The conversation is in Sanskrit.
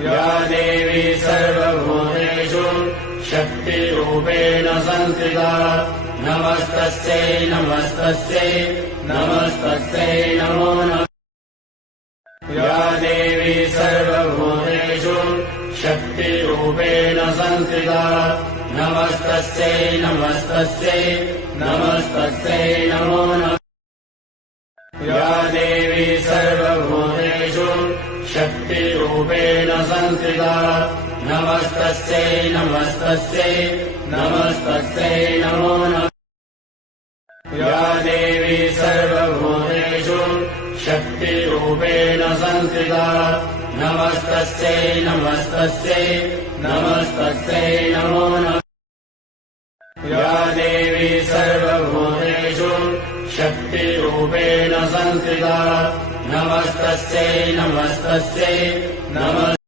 या देवी सर्वभूतेषु शक्तिरूपेण संस्थिता नमस्तस्यै नमस्तस्यै नमस्तस्यै नमो नमः। या देवी सर्वभूतेषु शक्तिरूपेण संस्थिता नमस्तस्यै नमस्तस्यै नमस्तस्यै नमो नमः। या देवी सर्वभूतेषु शक्तिरूपेण संस्थिता नमस्तस्यै नमस्तस्यै नमस्तस्यै नमो नमः। या देवी सर्वभूतेषु शक्तिरूपेण संस्थिता नमस्तस्यै नमस्तस्यै नमस्तस्यै नमो नमः। या देवी सर्वभूतेषु शक्तिरूपेण संस्थिता नमस्तस्यै नमस्तस्यै नमस्तस्यै